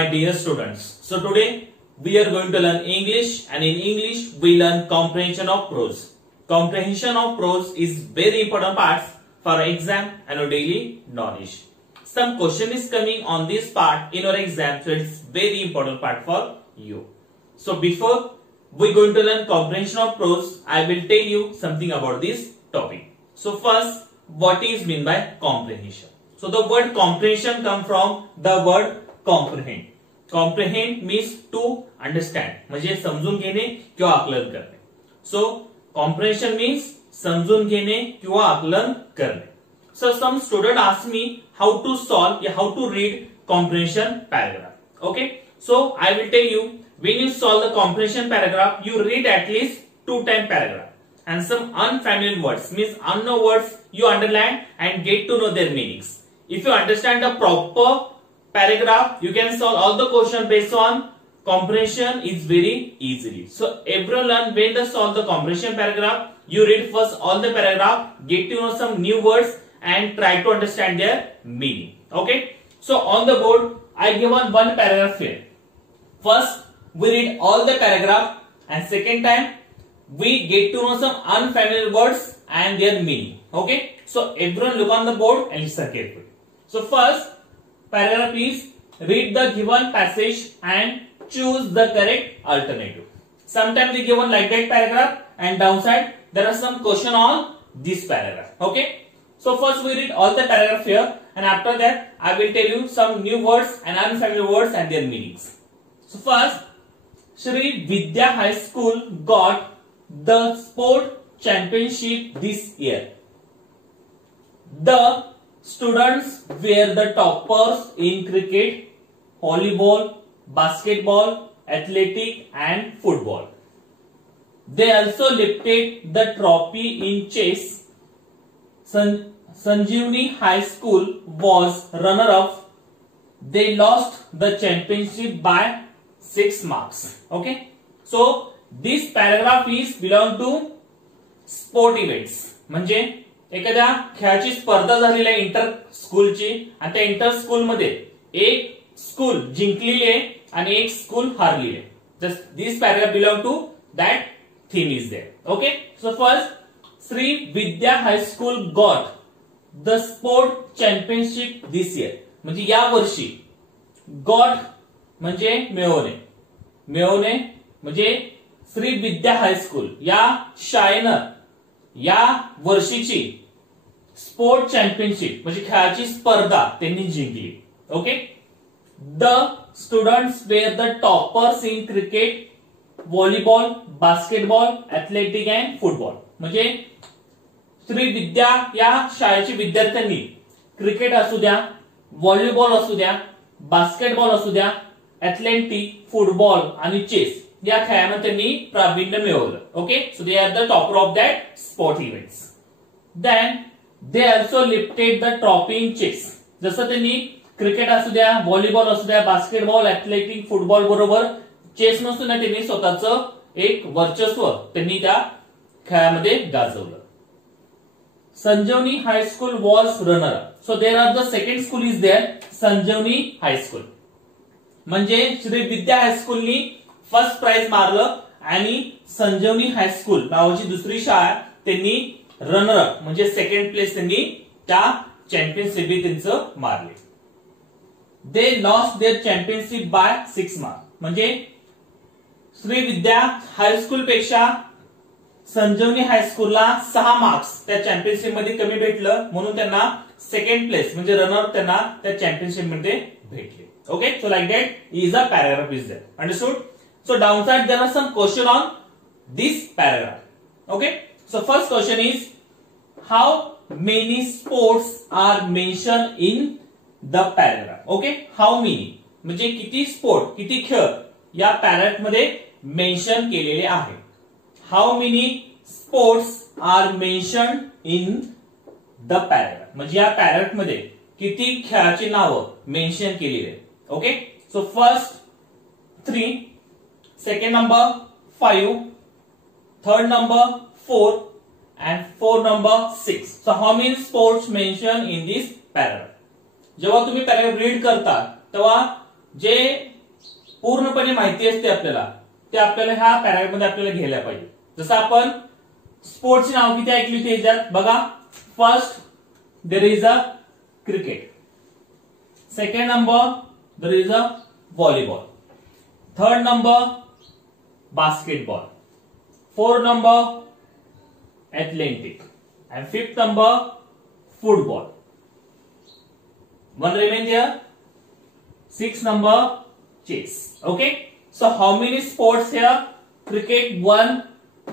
my dear students. So today we are going to learn English, and in English we learn comprehension of prose. Comprehension of prose is very important part for exam and your daily knowledge. Some question is coming on this part in your exam, so it's very important part for you. So before we going to learn comprehension of prose, I will tell you something about this topic. So first, what is mean by comprehension? So the word comprehension come from the word comprehend. Comprehend means to understand, म्हणजे समजून घेणे किंवा आकलन करणे. So comprehension means समजून घेणे किंवा आकलन करणे. So some student ask me how to solve, how to read comprehension paragraph. Okay, so I will tell you, when you solve the comprehension paragraph, you read at least 2 times paragraph, and some unfamiliar words means unknown words you underline and get to know their meanings. If you understand the proper paragraph, you can solve all the question based on comprehension is very easily. So everyone, when they solve the comprehension paragraph, you read first all the paragraph, get to know some new words and try to understand their meaning. Okay, so on the board I given one paragraph here. First we read all the paragraph, and second time we get to know some unfamiliar words and their meaning. Okay, so everyone look on the board and listen carefully. So first paragraph is read the given passage and choose the correct alternative. Sometimes we given like that paragraph, and downside there are some question on this paragraph. Okay, so first we read all the paragraph here, and after that I will tell you some new words and unfamiliar words and their meanings. So first, Sri Vidya High School got the sport championship this year. The students were the toppers in cricket, volleyball, basketball, athletic and football. They also lifted the trophy in chess. Sanjeevani High School was runner-up. They lost the championship by 6 marks. Okay, so this paragraph is belong to sport events. म्हणजे एखाद्या खेळाची स्पर्धा झालेली आहे inter स्कूलची, आणि त्या inter school मध्ये एक स्कूल जिंकलेली आहे आणि एक स्कूल हारलेली आहे. Just this paragraph belong to that theme is there. Okay, so first, Shri Vidya high school got the sport championship this year. म्हणजे या वर्षी गॉट म्हणजे मिळवणे, मिळवणे म्हणजे श्री विद्या हायस्कूल या शाळेनं या वर्षीची स्पोर्ट चॅम्पियनशिप म्हणजे खेळाची स्पर्धा त्यांनी जिंकली. Okay, the students were the toppers in cricket, volleyball, basketball, athletic and football. म्हणजे श्री विद्या या शाळेच्या विद्यार्थ्यांनी क्रिकेट असू द्या, व्हॉलीबॉल असू द्या, बास्केटबॉल असू द्या, ऍथलेटिक, फुटबॉल आणि चेस या खेळामध्ये त्यांनी प्रावीण्य मिळवलं. Okay, so they are the topper of that sport events. Then they also lifted the trophy in chess. जसं त्यांनी क्रिकेट असू द्या, व्हॉलीबॉल असू द्या, बास्केटबॉल, ऍथलेटिक, फुटबॉल बरोबर चेस नसून त्यांनी स्वतःचं एक वर्चस्व त्यांनी त्या खेळामध्ये गाजवलं. Sanjivani high school was runner. So there are the second school is there, Sanjivani high school. म्हणजे श्री विद्या हायस्कूलनी फर्स्ट प्राइज मारलं आणि संजीवनी हायस्कूल नावाची दुसरी शाळा त्यांनी रनर अप म्हणजे सेकंड प्लेस त्यांनी त्या चॅम्पियनशिप त्यांचं मारले. They lost their championship by 6 marks. म्हणजे श्री विद्या हायस्कूल पेक्षा संजीवनी हायस्कूलला 6 मार्क्स त्या चॅम्पियनशिप मध्ये कमी भेटलं, म्हणून त्यांना सेकंड प्लेस म्हणजे रनर त्यांना त्या चॅम्पियनशिप मध्ये भेटले. Okay, so like that is a paragraph is there. Understood? So downside there are some question on this paragraph. Okay, so first question is how many sports are mentioned in the paragraph. Okay, how many म्हणजे किती sport, किती खेळ या paragraph मध्ये mention केलेले आहे. How many sports are mentioned in the paragraph म्हणजे या पॅराग्राफ मध्ये किती खेळाची नावं मेन्शन केलेली आहेत. Okay, so first 3, second number 5, third number 4 and fourth number 6. So how many sports mentioned in this paragraph? जेव्हा तुम्ही पॅराग्राफ रीड करता तेव्हा जे पूर्णपणे माहिती असते आपल्याला ते आपल्याला ह्या पॅराग्राफ मध्ये आपल्याला घ्यायला पाहिजे. जसं आपण स्पोर्ट्सची नाव किती ऐकली होती याच्यात बघा. First there is a cricket, second number there is a volleyball, third number basketball, fourth number athletic, and fifth number football. One remain there. Sixth number chess. Okay. So how many sports here? Cricket 1,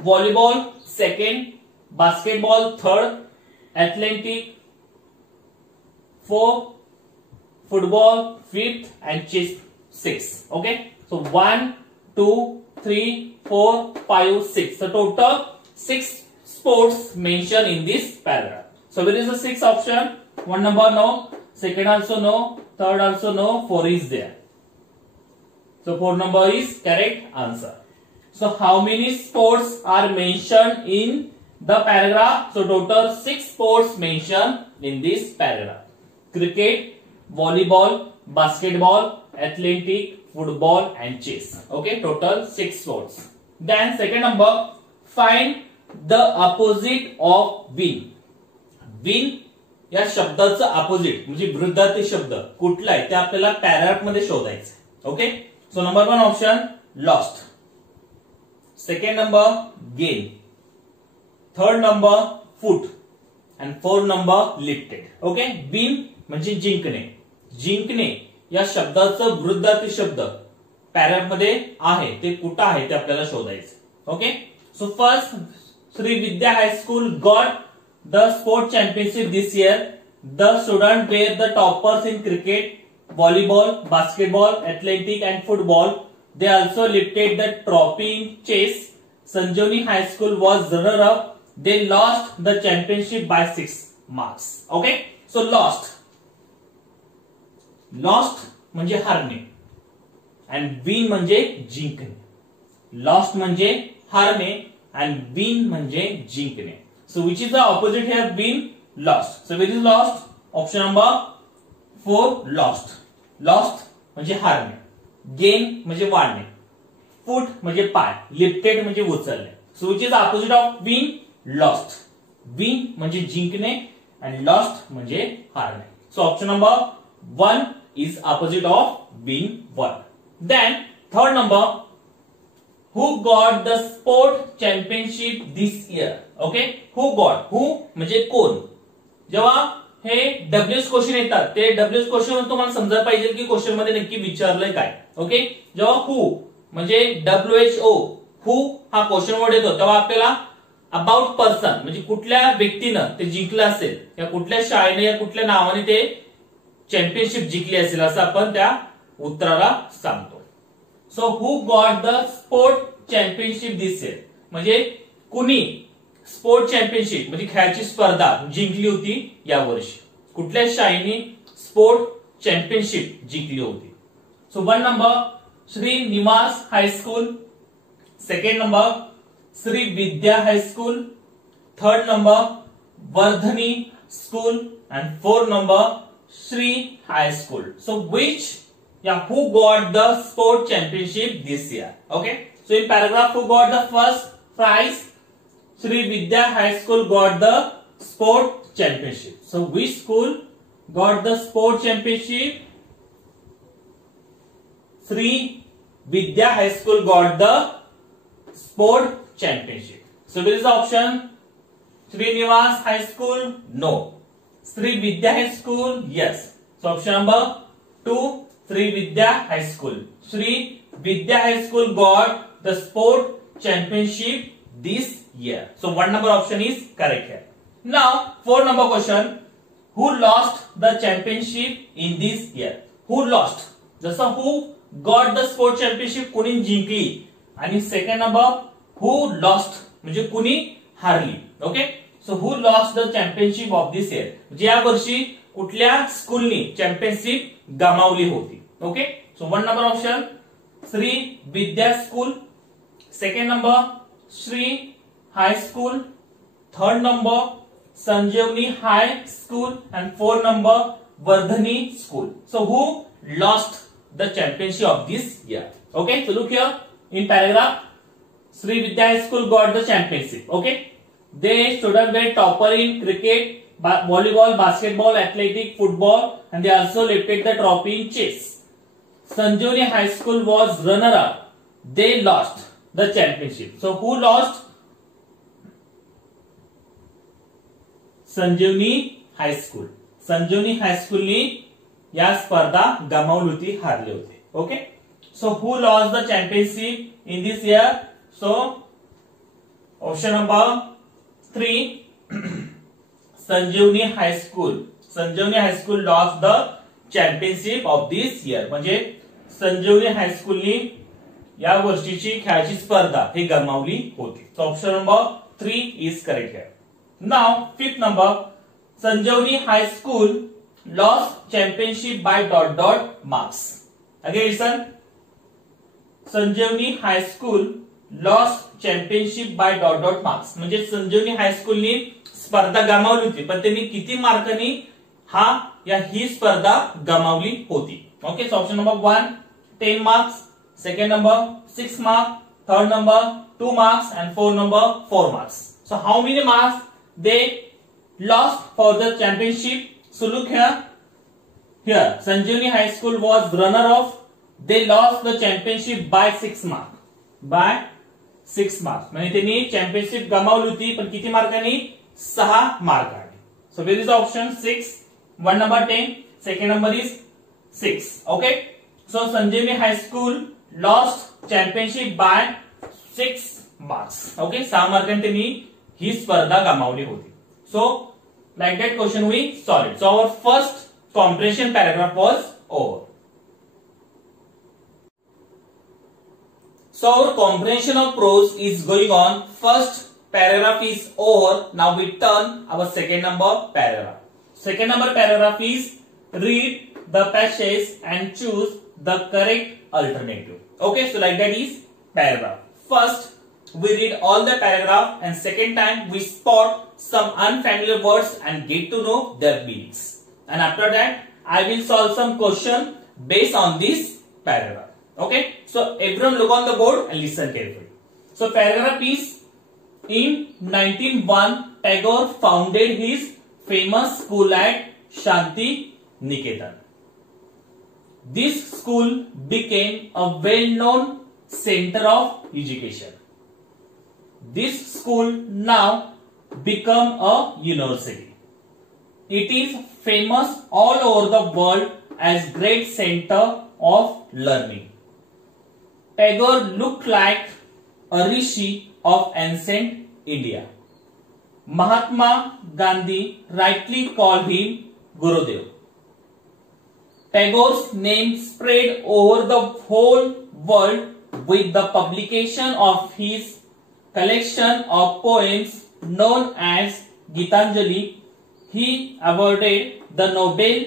volleyball 2nd, basketball 3rd, athletic 4th, football 5th, and chess 6th. Okay. So 1, 2, 3, 4, 5, 6. So total 6 sports mentioned in this paragraph. So where is the sixth option? One number no, second also no, third also no, 4 is there. So 4 number is correct answer. So how many sports are mentioned in the paragraph? So total 6 sports mentioned in this paragraph. Cricket, volleyball, basketball, athletic, football and chess. Okay, total 6 sports. Then second number, find the opposite of win. Win या शब्दाचं opposite म्हणजे विरुद्धार्थी शब्द कुठला आहे ते आपल्याला paragraph मध्ये शोधायचं. Okay. So number 1 option lost, second number gain, third number foot and fourth number lifted. Okay. Win म्हणजे जिंकणे. जिंकणे या शब्दाचं विरुद्धार्थी शब्द पॅराग्राफ मध्ये आहे ते कुठं आहे ते आपल्याला शोधायचं. Okay. So first, Sri Vidya High School got the sport championship this year. The students were the toppers in cricket, volleyball, basketball, athletic and football. They also lifted the trophy in chess. Sanjivani High School was runner-up. They lost the championship by 6 marks. Okay. So lost. Lost म्हणजे हारणे and win म्हणजे जिंकणे. Lost म्हणजे हारणे and win म्हणजे जिंकणे. So which is the opposite here? Win, lost. So which is lost? Option number 4 lost. Lost म्हणजे हारणे, gain म्हणजे वाढणे, foot म्हणजे पाय, lifted म्हणजे उचलणे. So which is the opposite of win? Lost. Win म्हणजे जिंकणे and lost म्हणजे हारणे. So option number 1 is opposite of win 1. Then third number, who got the sport championship this year? Okay. Who got? Who म्हणजे कोण. जेव्हा हे WS question येतात ते WS question तुम्हाला समजायला पाहिजे की क्वेश्चन मध्ये नक्की विचारलंय काय. ओके. जेव्हा हु म्हणजे WHO हु हा क्वेश्चन वर्ड येतो तेव्हा आपल्याला अबाउट पर्सन म्हणजे कुठल्या व्यक्तीनं ते जिंकलं असेल या कुठल्या शाळेने या कुठल्या नावाने ते चॅम्पियनशिप जिंकली असेल असं आपण त्या उत्तराला सांगतो. So who got the sport championship this year म्हणजे कुणी स्पोर्ट चॅम्पियनशिप म्हणजे खेळाची स्पर्धा जिंकली होती या वर्षी. कुठल्या शाळेने स्पोर्ट चॅम्पियनशिप जिंकली होती. सो 1 number Shri Niwas high school, second number Shri Vidya high school, third number Vardhani school and 4 number Sri High School. So which who got the sport championship this year? Okay. So in paragraph who got the first prize? Sri Vidya High School got the sport championship. So which school got the sport championship? Sri Vidya High School got the sport championship. So which is the option? Srinivas High School? No. Sri Vidya High School? Yes. So option number 2, Sri Vidya High School. Sri Vidya High School got the sport championship this year. So 1 number option is correct here. Now 4 number question. Who lost the championship in this year? Who lost? जसं who got the sport championship कुणी जिंकली आणि second number who lost म्हणजे कुणी हारली. Okay. So who lost the championship of this year म्हणजे या वर्षी कुठल्या स्कूलनी चॅम्पियनशिप गमावली होती. Okay. So 1 number option Shri Vidya school, second number Shri high school, third number Sanjivani high school and 4 number Vardhani school. So who lost the championship of this year? Okay, so look here in paragraph, Sri Vidya High School got the championship. Okay, they students were topper in cricket, volleyball, basketball, athletic, football, and they also lifted the trophy in chess. Sanjeevani High School was runner-up. They lost the championship. So who lost? Sanjivani high school. Sanjivani हायस्कूलनी या स्पर्धा गमावली होती, हारले होते. Okay, so who lost the championship in this year? So option number 3, Sanjivani high school. Sanjivani high school lost the championship of this year. म्हणजे संजीवनी हायस्कूलनी या वर्षीची खेळाची स्पर्धा ही गमावली होती. सो option number 3 is correct here. Now, fifth number, Sanjeevani High School lost championship by ... marks. Again listen. Sanjeevani High School lost championship by ... marks. म्हणजे संजीवनी हायस्कूलनी स्पर्धा गमावली होती, पण त्यांनी किती मार्कांनी ही स्पर्धा गमावली होती? Okay, so option number 1 10 marks, second number 6 marks, third number 2 marks, and fourth number 4 marks. So how many marks they lost for the championship? So look here. Here, Sanjeevani High School was runner-up. They lost the championship by 6 marks. By 6 marks. म्हणजे त्यांनी championship गमावली होती, पण किती मार्कांनी? 6 मार्कांनी. So where is the option? 6. One number 10. Second number is 6. Okay. So Sanjeevani High School lost championship by 6 marks. Okay. 6 मार्कांनी त्यांनी ही स्पर्धा गमावली होती. So like that question we solved. So our first comprehension paragraph was over. So our comprehension of prose is going on. First paragraph is over. Now we turn our second number paragraph. Second number paragraph is read the passage and choose the correct alternative. Okay, so like that is paragraph. First we read all the paragraph, and second time we spot some unfamiliar words and get to know their meanings. And after that I will solve some question based on this paragraph. Okay, so everyone look on the board and listen carefully. So paragraph is, in 1901 Tagore founded his famous school at Shanti Niketan. This school became a well-known center of education. This school now become a university. It is famous all over the world as great center of learning. Tagore looked like a rishi of ancient India. Mahatma Gandhi rightly called him Gurudev. Tagore's name spread over the whole world with the publication of his collection of poems known as Gitanjali. He awarded the Nobel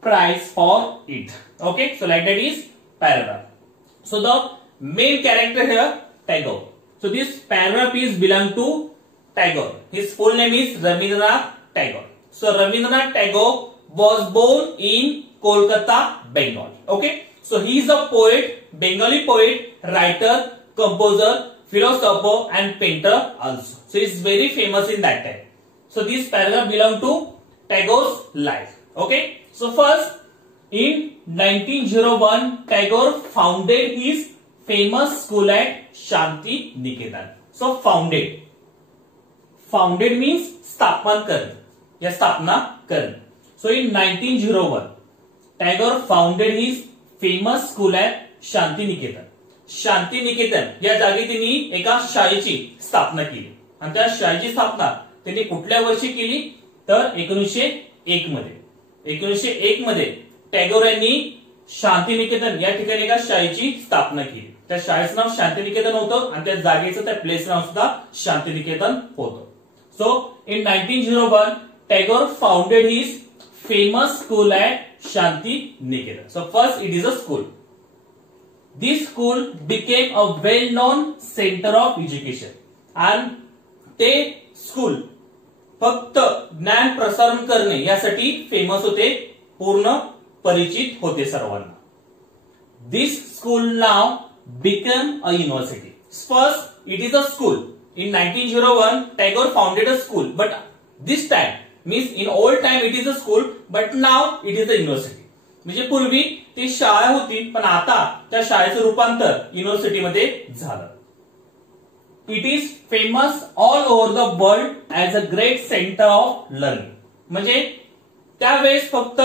Prize for it. Okay, so like that is paragraph. So the main character here, Tagore. So this paragraph is belong to Tagore. His full name is Rabindranath Tagore. So Rabindranath Tagore was born in Kolkata, Bengal. Okay, so he is a poet, Bengali poet, writer, composer, philosopher and painter also. So he is very famous in that time. So this paragraph belong to Tagore's life. Okay. So first, in 1901 Tagore founded his famous school at Shanti Niketan. So founded. Founded means स्थापन करणे या स्थापना करणे. So in 1901 Tagore founded his famous school at Shanti Niketan. शांती निकेतन या जागी त्यांनी एका शाळेची स्थापना केली, आणि त्या शाळेची स्थापना त्यांनी कुठल्या वर्षी केली? तर 1901 मध्ये. 1901 मध्ये टॅगोर यांनी शांती निकेतन या ठिकाणी एका शाळेची स्थापना केली. त्या शाळेचं नाव शांती निकेतन होतं आणि त्या जागेचं त्या प्लेस नाव सुद्धा शांती निकेतन होतं. सो इन 1901 Tagore founded his famous school at Shanti Niketan. So first it is a school. This school became a well-known center of education. And ते स्कूल फक्त ज्ञान प्रसारण करणे यासाठी फेमस होते, पूर्ण परिचित होते सर्वांना. This school now became a university. First, it is a school. In 1901, Tagore founded a school, but this time means in old time it is a school, but now it is a university. म्हणजे पूर्वी ती शाळा होती, पण आता त्या शाळेचं रूपांतर युनिव्हर्सिटीमध्ये झालं. It is famous all over the world as a great centre of learning. म्हणजे त्यावेळेस फक्त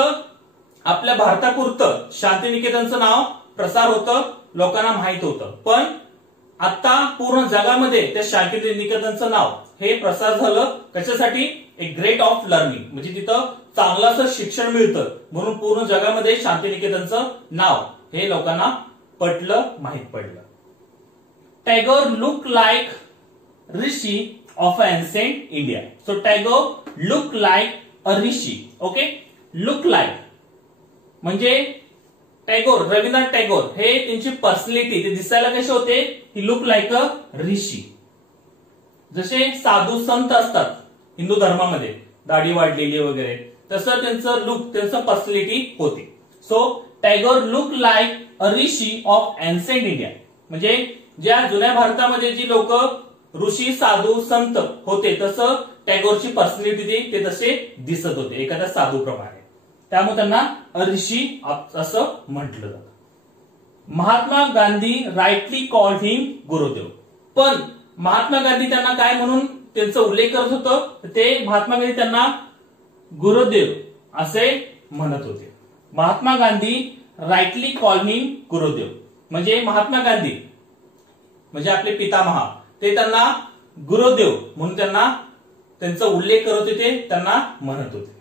आपल्या भारतापुरतं शांतिनिकेतनचं नाव प्रसार होतं, लोकांना माहित होतं, पण आता पूर्ण जगामध्ये त्या शांतिनिकेतनचं नाव हे प्रसार झालं. कशासाठी? ए ग्रेट ऑफ लर्निंग, म्हणजे तिथं चांगलं असं शिक्षण मिळतं म्हणून पूर्ण जगामध्ये शांतिनिकेतनचं नाव हे लोकांना पटलं, माहित पडलं. Tagore look like rishi of ancient India. So Tagore look like a rishi. Okay, look like म्हणजे टॅगोर, रवींद्रनाथ टॅगोर हे त्यांची पर्सनॅलिटी, ते दिसायला कसे होते? ही लुक लाईक अ ऋषी. जसे साधू संत असतात हिंदू धर्मामध्ये, दाढी वाढलेली वगैरे, तसं त्यांचं लुक, त्यांचं पर्सनॅलिटी होती. So Tagore look like a rishi of ancient India. म्हणजे ज्या जुन्या भारतामध्ये जी लोक ऋषी साधू संत होते, तसं टॅगोरची पर्सनॅलिटी ते तसे दिसत होते, एखाद्या साधू प्रमाणे. त्यामुळे त्यांना ऋषी असं म्हटलं जातं. Mahatma Gandhi rightly called him गुरुदेव. पण महात्मा गांधी त्यांना काय म्हणून त्यांचा उल्लेख करत होतं? ते महात्मा गांधी त्यांना गुरुदेव असे म्हणत होते. Mahatma Gandhi rightly called him Gurudev म्हणजे महात्मा गांधी म्हणजे आपले पितामह, ते त्यांना गुरुदेव म्हणून त्यांचा उल्लेख करत होते, त्यांना म्हणत होते.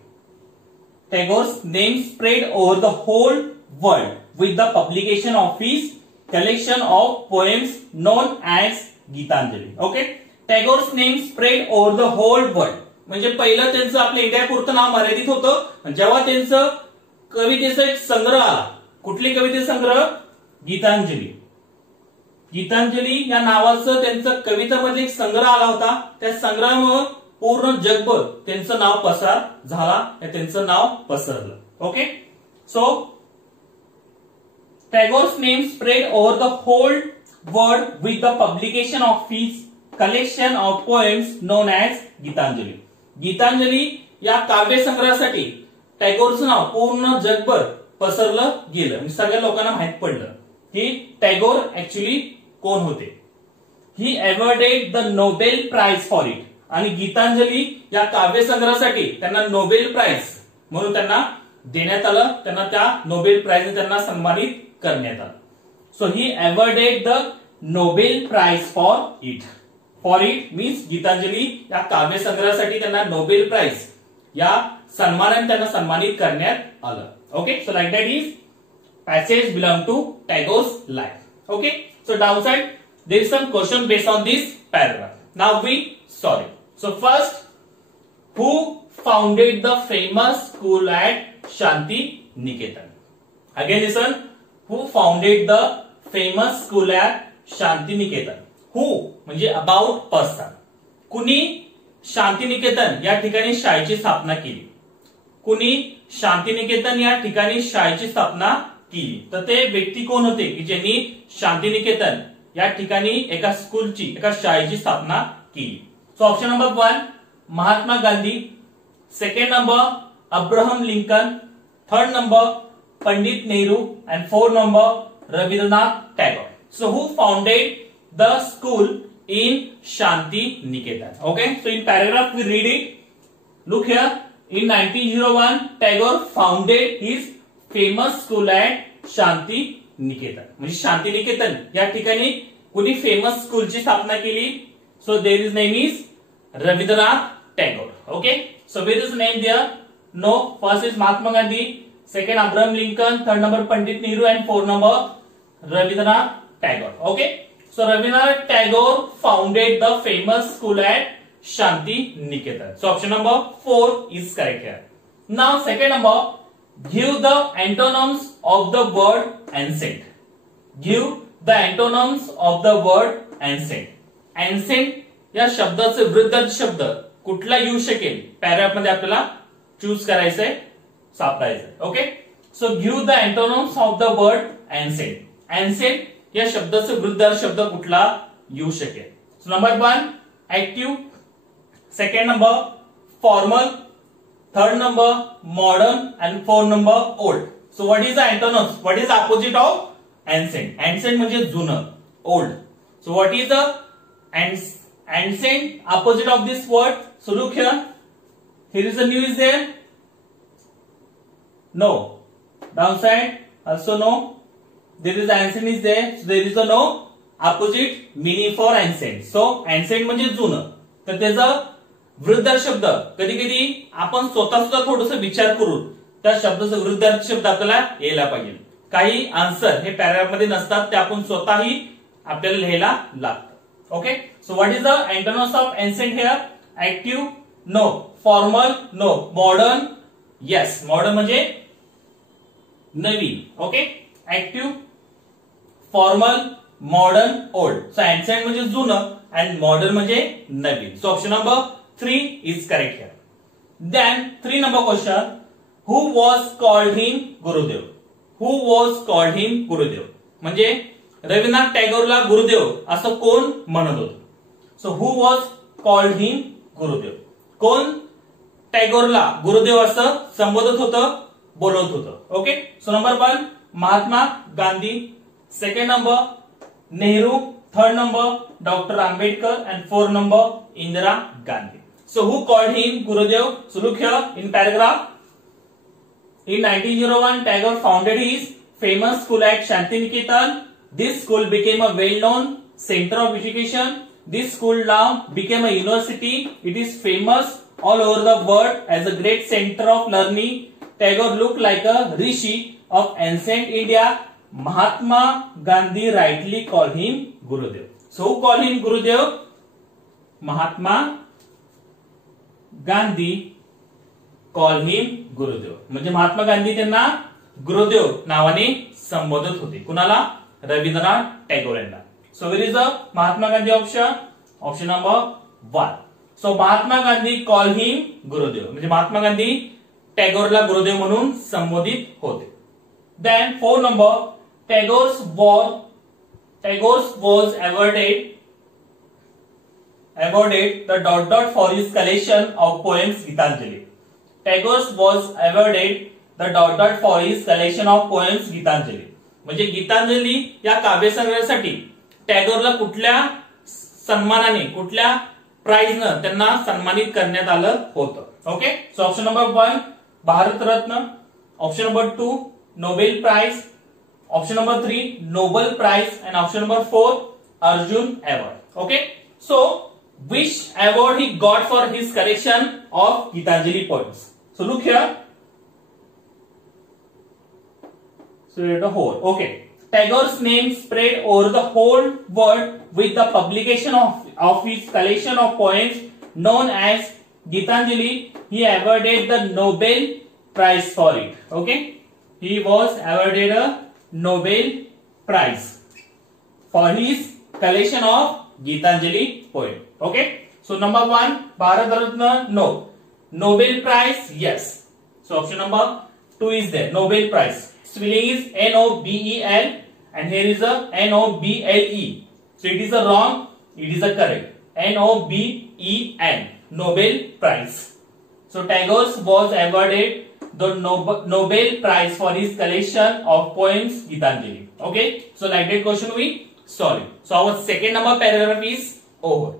Tagore's name spread over the whole world with the publication of his collection of poems known as Gitanjali. Okay, Tagore's name spread over the whole world. म्हणजे पहिलं त्यांचं आपल्या इंडियापुरतं नाव मर्यादित होतं. जेव्हा त्यांचं कवितेचा एक संग्रह आला, कुठली कविते संग्रह? गीतांजली. गीतांजली या नावाचं त्यांचं कवितामध्ये एक संग्रह आला होता. त्या संग्रहामुळे पूर्ण जगभर त्यांचं नाव पसार झाला, त्यांचं नाव पसरलं. Okay, so Tagore's name spread over the whole world with the publication of his collection of poems known as Gitanjali. Gitanjali या काव्य संग्रहासाठी टॅगोरचं नाव पूर्ण जगभर पसरलं गेलं. सगळ्या लोकांना माहित पडलं की टॅगोर ऍक्च्युली कोण होते. He awarded the Nobel prize for it. आणि गीतांजली या काव्य संग्रहासाठी त्यांना नोबेल प्राइज म्हणून त्यांना देण्यात आलं. त्यांना त्या नोबेल प्राइजने त्यांना सन्मानित करण्यात आलं. So he awarded the Nobel prize for it. For it means Gitanjali या काव्य संग्रहासाठी त्यांना नोबेल प्राइज या सन्मानाने त्यांना सन्मानित करण्यात आलं. Okay, so like that is passage belong to Tagore's life. Okay, so downside there is some question based on this paragraph. Now we solve it. So first, who founded the famous school at Shanti Niketan? Again listen, who founded the famous school at Shanti Niketan? Who म्हणजे about person. कुणी शांतिनिकेतन या ठिकाणी शाळेची स्थापना केली? कुणी शांतिनिकेतन या ठिकाणी शाळेची स्थापना केली? तर ते व्यक्ती कोण होते की ज्यांनी शांतिनिकेतन या ठिकाणी एका स्कूलची, एका शाळेची स्थापना केली? So option number 1 Mahatma Gandhi, second number Abraham Lincoln, third number Pandit Nehru, and fourth number Rabindranath Tagore. So who founded the school in Shanti Niketan? Okay, so in paragraph we read it. Look here, in 1901 Tagore founded his famous school at Shanti Niketan. म्हणजे शांती निकेतन या ठिकाणी कुणी famous स्कूलची स्थापना केली? So there his name is Rabindranath Tagore. Okay, so where is the name there? No, first is Mahatma Gandhi, second Abraham Lincoln, third number Pandit Nehru, and fourth number Rabindranath Tagore. Okay, so Rabindranath Tagore founded the famous school at Shanti Niketan. So option number 4 is correct here. Now second number, give the antonyms of the word ancient. Give the antonyms of the word ancient. Ancient या शब्दाचे विरुद्ध शब्द कुठला येऊ शकेल paragraph मध्ये आपल्याला choose करायचंय, सापडायचंय. Okay, so give the antonyms of the word ancient. Ancient या शब्दाचा विरुद्धार्थी शब्द कुठला येऊ शकेल. So number 1 active, second number formal, third number modern and fourth number old. So what is the antonyms, what is opposite of ancient. Ancient म्हणजे जुनं, old. So what is the ancient opposite of this word? So look here. Here is a new is there? No. Downside also no. There is ancient is there. So there is a no opposite meaning for ancient. So ancient म्हणजे जुनं. तर त्याचा विरुद्धार्थी शब्द कधी कधी आपण स्वतः सुद्धा थोडस विचार करून त्या शब्दाचा विरुद्धार्थी शब्द आपल्याला यायला पाहिजे. काही आन्सर हे पॅराग्राफ मध्ये नसतात, ते आपण स्वतःही आपल्याला लिहायला लागतं. Okay, so what is the antonyms of ancient here? Active, no. Formal, no. Modern, yes. Modern म्हणजे नवीन. Okay, active, formal, modern, old. So ancient म्हणजे जुनं and modern म्हणजे नवीन. So option number 3 is correct here. Then 3 number question. Who was called him Gurudev? Who was called him Gurudev? म्हणजे रवींद्रनाथ टॅगोरला गुरुदेव असं कोण म्हणत होतं. So who was called him Gurudev. कोण टॅगोरला गुरुदेव असं संबोधत होतं, बोलवत होतं. Okay, so number 1 Mahatma Gandhi, second number Nehru, third number doctor Ambedkar and fourth number Indira Gandhi. So who called him Gurudev? So look here in paragraph. In 1901, Tagore founded his famous school at Shantiniketan. This school became a well-known center of education. This school now became a university. It is famous all over the world as a great center of learning. Tagore looked like a rishi of ancient India. Mahatma Gandhi rightly called him Gurudev. So who called him Gurudev? Mahatma Gandhi called him गुरुदेव. म्हणजे महात्मा गांधी त्यांना गुरुदेव नावाने संबोधत होते. कुणाला? रवींद्रनाथ टॅगोर यांना. So where is the Mahatma Gandhi option? Option number 1. So Mahatma Gandhi call him Gurudev म्हणजे महात्मा गांधी टॅगोरला गुरुदेव म्हणून संबोधित होते. Then 4 number Tagore's was awarded the dot for his collection of poems Gitanjali. Tagore was awarded the dot for his collection of poems Gitanjali. म्हणजे गीतांजली या काव्यसंग्रहासाठी टॅगोरला कुठल्या सन्मानाने, कुठल्या प्राइजनं त्यांना सन्मानित करण्यात आलं होतं. Okay, so option number 1 Bharat Ratna, option number 2 Nobel prize, option number 3 Nobel prize and option number 4 Arjuna award. Okay, so which award he got for his collection of Gitanjali poems? So look here. So the whole. Okay. Tagore's name spread over the whole world with the publication of his collection of poems known as Gitanjali. He awarded the Nobel Prize for it. Okay. He was awarded a Nobel Prize for his collection of Gitanjali poem. Okay. So number 1 Bharat Ratna, no. Nobel Prize, yes. So option number 2 is there. Nobel Prize. Spelling is Nobel and here is a Noble. So it is a wrong, it is a correct. Noben, Nobel Prize. So Tagore was awarded the Nobel Prize for his collection of poems Gitanjali. Okay. So like that question we solve it. So our second number paragraph is over.